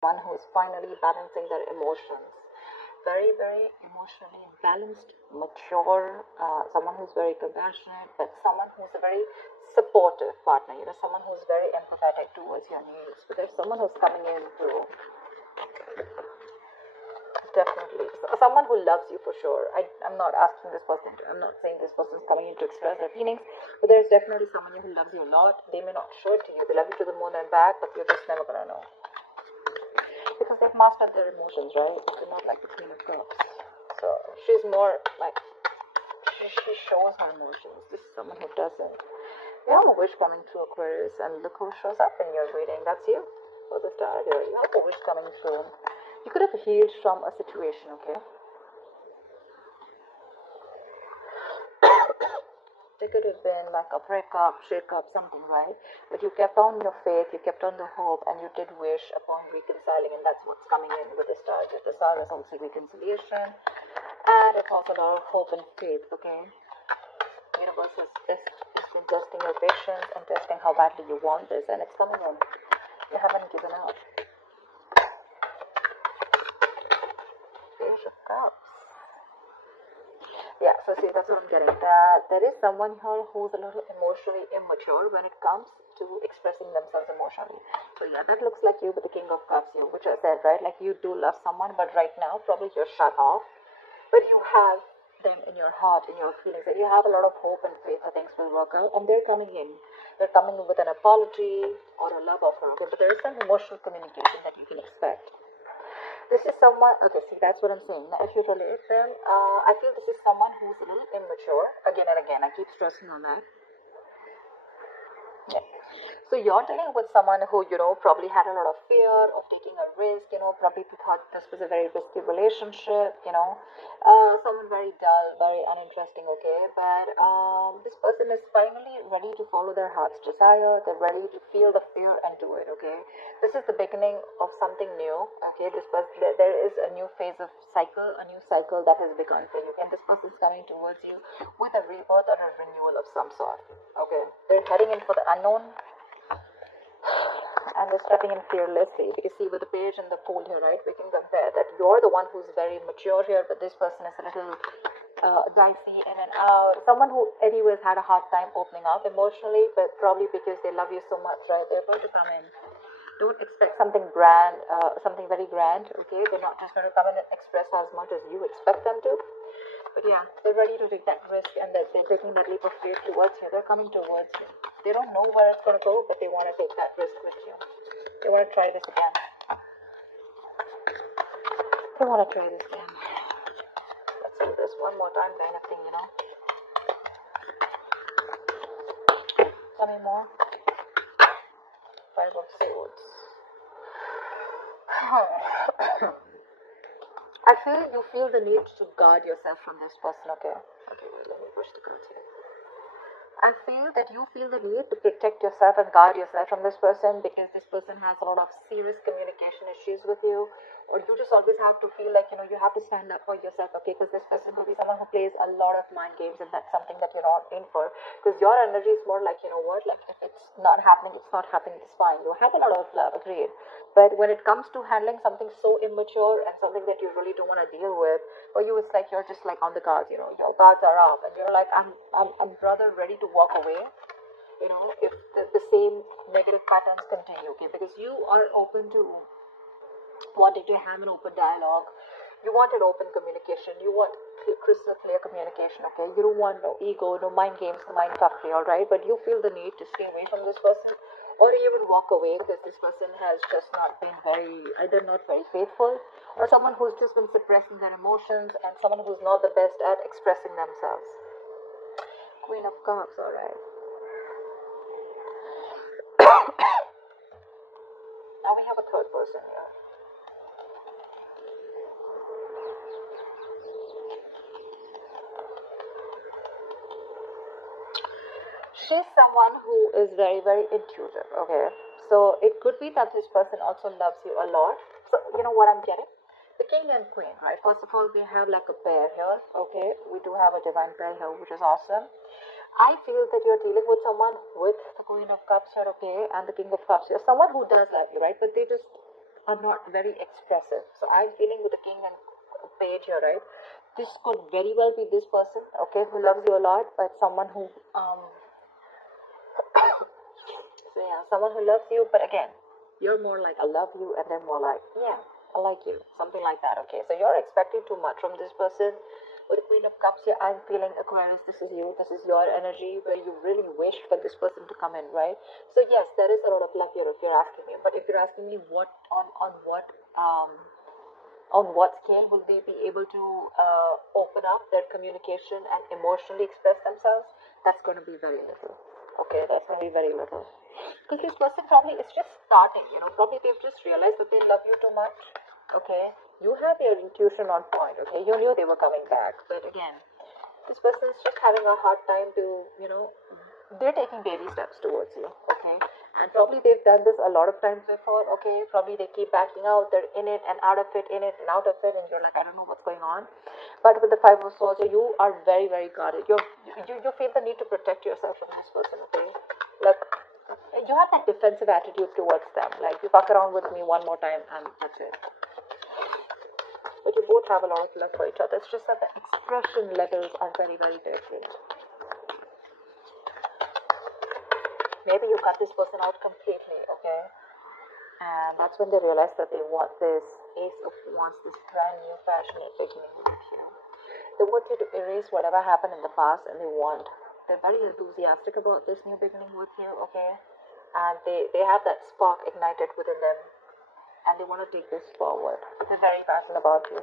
One who is finally balancing their emotions. Very, very emotionally balanced, mature, someone who's very compassionate, but someone who's a very supportive partner, someone who's very empathetic towards your needs. But there's someone who's coming in to definitely, someone who loves you for sure. I'm not asking this person to, I'm not saying this person's coming in to express their feelings, but there's definitely someone who loves you a lot. They may not show it to you, they love you to the moon and back, but you're just never gonna know. Because they've mastered their emotions, right? They're not like the Queen of Cups. So she's more like, she shows her emotions. This is someone who doesn't. You have a wish coming through, Aquarius, and look who shows up in your reading. That's you. For the star here. You have a wish coming through. You could have healed from a situation, okay? There could have been like a breakup, shake-up, something, right? But you kept on your faith, you kept on the hope, and you did wish upon reconciling, and that's what's coming in with the star. The star is also reconciliation, and it's also a lot of hope and faith, okay? Universe is been testing your patience and testing how badly you want this, and it's coming in. You haven't given up. Page of Cups. Yeah, so see, that's what I'm getting. That there is someone here who's a little emotionally immature when it comes to expressing themselves emotionally. So yeah, that looks like you with the King of Cups, you, which I said, right? Like you do love someone, but right now probably you're shut off. But you have them in your heart, in your feelings, and you have a lot of hope and faith that things will work out, and they're coming in. They're coming with an apology or a love offer, okay? But there is some emotional communication that you can expect. This is someone, okay, see, that's what I'm saying. Now, if you relate them, I feel this is someone who's a little immature. Again and again, I keep stressing on that. Yeah. So you're dealing with someone who, probably had a lot of fear of taking a risk, probably thought this was a very risky relationship, someone very dull, very uninteresting, okay? But this person is finally ready to follow their heart's desire. They're ready to feel the fear and do it, okay? This is the beginning of something new, okay? This person, there is a new phase of cycle, a new cycle that has begun for you, and this person is coming towards you with a rebirth or a renewal of some sort, okay? They're heading in for the unknown, and they're stepping in fearlessly. Because see, with the page and the fool here, right, we can compare that you're the one who's very mature here, but this person is a little dicey in and out. Someone who anyways had a hard time opening up emotionally, but probably because they love you so much, right? They're going to come in. Don't expect something grand, something very grand, okay? They're not just going to come in and express as much as you expect them to. But yeah, they're ready to take that risk, and they're taking that leap of faith towards you. They're coming towards you. They don't know where it's going to go, but they want to take that risk with you. They want to try this again. They want to try this again. Let's do this one more time, kind of thing, Tell me more. Five of Swords. I feel you feel the need to guard yourself from this person, okay? Okay, wait, let me push the cards here. I feel that you feel the need to protect yourself and guard yourself from this person because this person has a lot of serious communication issues with you, or you just always have to feel like, you have to stand up for yourself, okay? Because this person will be someone who plays a lot of mind games, and that's something that you're not in for. Because your energy is more like, like if it's not happening, it's not happening, it's fine. You have a lot of love, agreed. But when it comes to handling something so immature and something that you really don't want to deal with, for you it's like you're just like on the guards, your guards are up, and you're like, I'm rather ready to walk away, if the same negative patterns continue, okay? Because you are open to wanting to have an open dialogue. You want an open communication. You want crystal clear communication, okay? You don't want no ego, no mind games, no mind fuckery, all right? But you feel the need to stay away from this person, or even walk away because this person has just not been either not very faithful, or someone who's just been suppressing their emotions, and someone who's not the best at expressing themselves. Queen of Cups, all right. Now we have a third person here. She's someone who is very, very intuitive, okay? So it could be that this person also loves you a lot. So you know what I'm getting? The king and queen, right? First of all, we have like a pair here, okay? We do have a divine pair here, which is awesome. I feel that you're dealing with someone with the Queen of Cups here, okay, and the King of Cups here. Someone who does love you, right? But they just are not very expressive. So I'm feeling with the king and page here, right? This could very well be this person, okay, who loves you a lot, but someone who so yeah, someone who loves you, but again, you're more like I love you, and they're more like, yeah, I like you, something like that. Okay, so you're expecting too much from this person. With the Queen of Cups here, I'm feeling, Aquarius, this is you, this is your energy where you really wished for this person to come in, right? So yes, there is a lot of love here if you're asking me. But if you're asking me what on what scale will they be able to open up their communication and emotionally express themselves, that's going to be very little. Okay, that's going to be very little. Because this person probably is just starting, probably they've just realized that they love you too much. Okay, you have your intuition on point. Okay, you knew they were coming back, but again, this person is just having a hard time to, they're taking baby steps towards you. Okay, and probably they've done this a lot of times before. Okay, probably they keep backing out, they're in it and out of it, in it and out of it, and you're like, I don't know what's going on. But with the Five of Swords, you are very, very guarded. You feel the need to protect yourself from this person. Okay, like, you have that defensive attitude towards them, like you fuck around with me one more time and that's it. But you both have a lot of love for each other. It's just that the expression levels are very, very different. Maybe you cut this person out completely, okay? And that's when they realize that they want this Ace of Wands, this brand new passionate beginning with you. They want you to erase whatever happened in the past, and they're very enthusiastic about this new beginning with you, okay? And they have that spark ignited within them, and they want to take this forward. They're very passionate about you.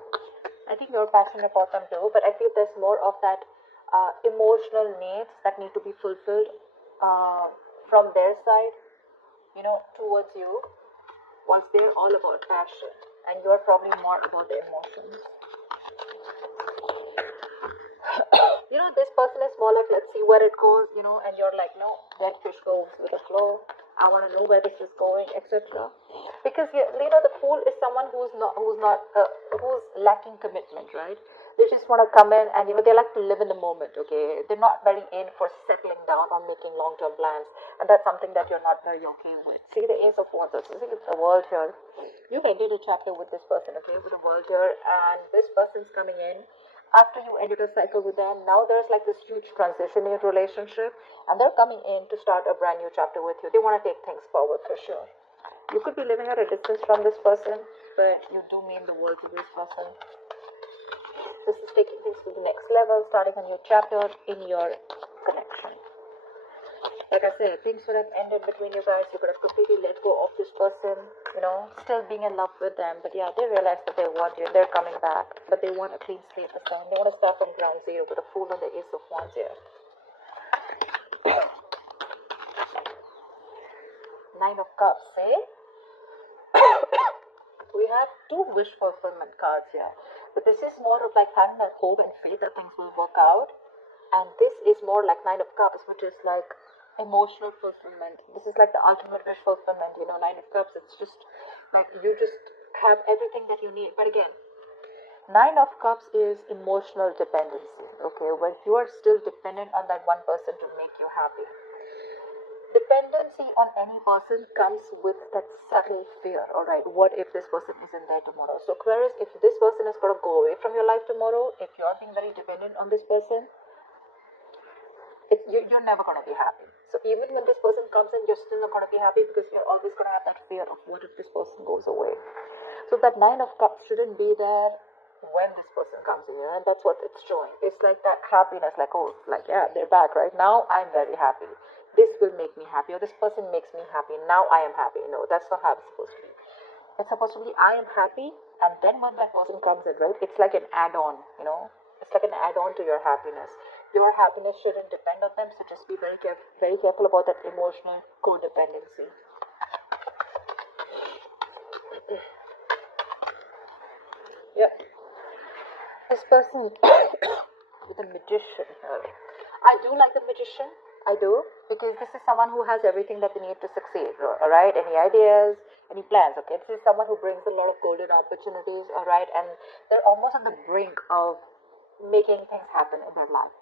I think you're passionate about them too, but I feel there's more of that emotional needs that need to be fulfilled from their side, towards you, whilst they're all about passion, and you're probably more about the emotions. This person is more like, let's see where it goes, and you're like, no, that fish goes with the flow. I want to know where this is going, etc. Because the Fool is someone who's lacking commitment, right? They just want to come in and they like to live in the moment. Okay, they're not very in for settling down or making long-term plans, and that's something that you're not very okay with. See the Ace of Wands. So see the World here. You've ended a chapter with this person, okay, with the World here, and this person's coming in. After you ended a cycle with them, now there's like this huge transition in your relationship, and they're coming in to start a brand new chapter with you. They want to take things forward for sure. You could be living at a distance from this person, but you do mean the world to this person. This is taking things to the next level, starting a new chapter in your connection. Like I said, things would have ended between you guys. You could have completely let go of this person, still being in love with them. But yeah, they realize that they want you. They're coming back, but they want a clean slate this time. They want to start from ground zero with the Fool and the Ace of Wands here. Nine of Cups, eh? We have two wish fulfillment cards here. But this is more of like having that hope and faith that things will work out. And this is more like Nine of Cups, which is like emotional fulfillment. This is like the ultimate wish fulfillment. Nine of Cups, it's just like you just have everything that you need. But again, Nine of Cups is emotional dependency. Okay, when you are still dependent on that one person to make you happy. Dependency on any person comes with that subtle fear. Alright, what if this person isn't there tomorrow? So Aquarius, if this person is going to go away from your life tomorrow, if you're being very dependent on this person, you're never going to be happy. So even when this person comes in, you're still not going to be happy, because you're always going to have that fear of what if this person goes away. So that Nine of Cups shouldn't be there when this person comes in, and that's what it's showing. It's like that happiness, like, oh, like, yeah, they're back right now, I'm very happy. This will make me happy, or this person makes me happy, now I am happy. No, that's not how it's supposed to be. It's supposed to be, I am happy, and then when that person comes in, right, it's like an add-on, it's like an add-on to your happiness. Your happiness shouldn't depend on them, so just be very careful about that emotional codependency. Yep. This person with a Magician here. I do like the Magician. I do, because this is someone who has everything that they need to succeed. Alright, any ideas, any plans? Okay, this is someone who brings a lot of golden opportunities. Alright, and they're almost on the brink of making things happen in their life.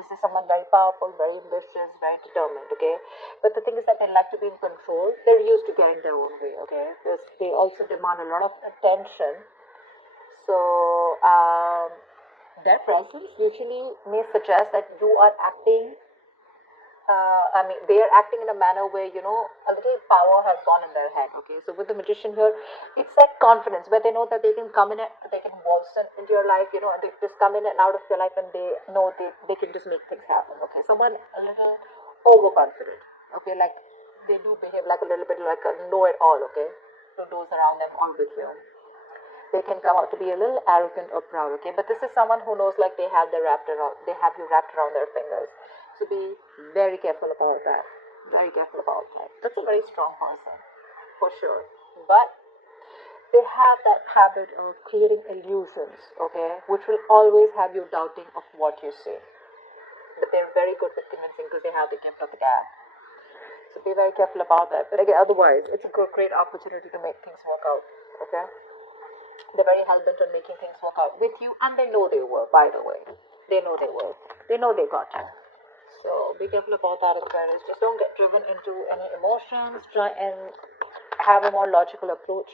This is someone very powerful, very ambitious, very determined, okay? But the thing is that they like to be in control. They're used to getting their own way, okay? They also demand a lot of attention. So, their presence usually may suggest that you are acting they are acting in a manner where, a little power has gone in their head, okay? So with the magician here, it's like confidence, where they know that they can come in, they can waltz into your life, they just come in and out of your life, and they know they can just make things happen, okay? Someone a little overconfident, okay? Like, they do behave like a little bit like a know-it-all, okay? To those around them or with you. They can come out to be a little arrogant or proud, okay? But this is someone who knows like they have you wrapped around their fingers. So be very careful about that. Very careful about that. That's a very strong person, for sure. But they have that habit of creating illusions, okay? Which will always have you doubting of what you see. But they're very good with convincing because they have the gift of the gab. So be very careful about that. But again, otherwise, it's a great opportunity to make things work out, okay? They're very hell-bent on making things work out with you, and they know they will, by the way. They know they will. They know they got you. So be careful about that, Aquarius. Just don't get driven into any emotions. Try and have a more logical approach,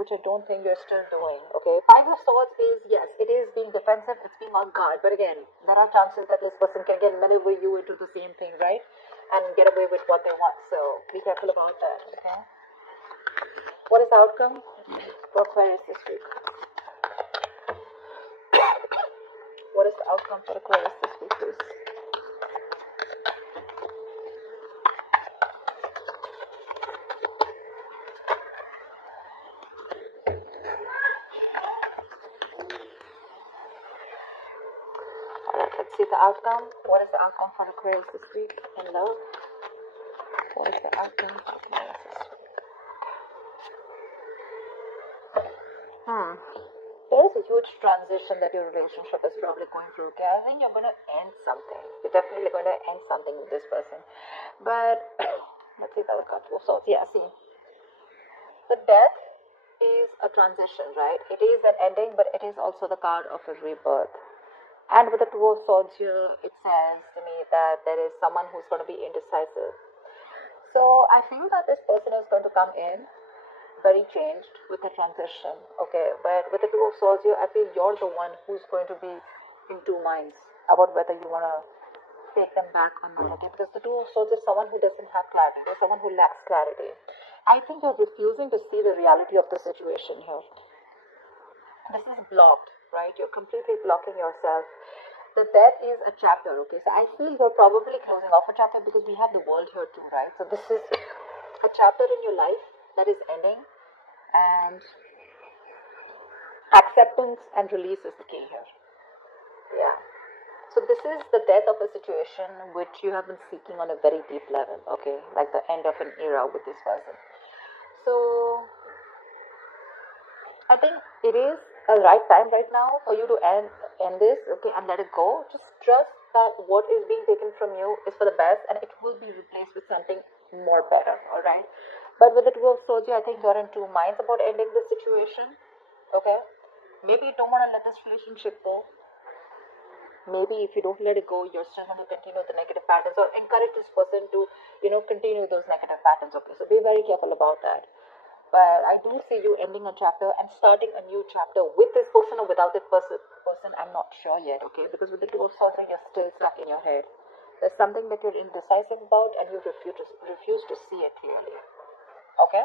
which I don't think you're still doing, okay? Five of Swords is, yes, it is being defensive, it's being on guard. But again, there are chances that this person can maneuver you into the same thing, right? And get away with what they want. So be careful about that, okay? What is the outcome for Aquarius this week? What is the outcome for Aquarius this week, please? Alright, let's see the outcome. What is the outcome for Aquarius this week in love? What is the outcome for Aquarius this week? There is a huge transition that your relationship is probably going through, okay? I think you're going to end something. You're definitely going to end something with this person. But, let's see the other card. So, yeah, see. The death is a transition, right? It is an ending, but it is also the card of a rebirth. And with the Two of Swords here, it says to me that there is someone who's going to be indecisive. So, I feel that this person is going to come in very changed with the transition, okay? But with the Two of Swords here, I feel you're the one who's going to be in two minds about whether you want to take them back or not, okay? Because the Two of Swords is someone who doesn't have clarity. There's someone who lacks clarity. I think you're refusing to see the reality of the situation here. This is blocked, right? You're completely blocking yourself. The death is a chapter, okay? So I feel you're probably closing off a chapter because we have the world here too, right? So this is a chapter in your life that is ending, and acceptance and release is the key here. Yeah. So this is the death of a situation which you have been seeking on a very deep level, okay? Like the end of an era with this person. So I think it is a right time right now for you to end this, okay, and let it go. Just trust that what is being taken from you is for the best, and it will be replaced with something more better, alright? But with the Two of Swords, I think you're in two minds about ending this situation, okay? Maybe you don't want to let this relationship go. Maybe if you don't let it go, you're still going to continue the negative patterns, or encourage this person to, continue those negative patterns, okay? So be very careful about that. But I do see you ending a chapter and starting a new chapter with this person or without this person. I'm not sure yet, okay? Because with the Two of Swords, you're still stuck in your head. There's something that you're indecisive about, and you refuse to see it clearly. Okay?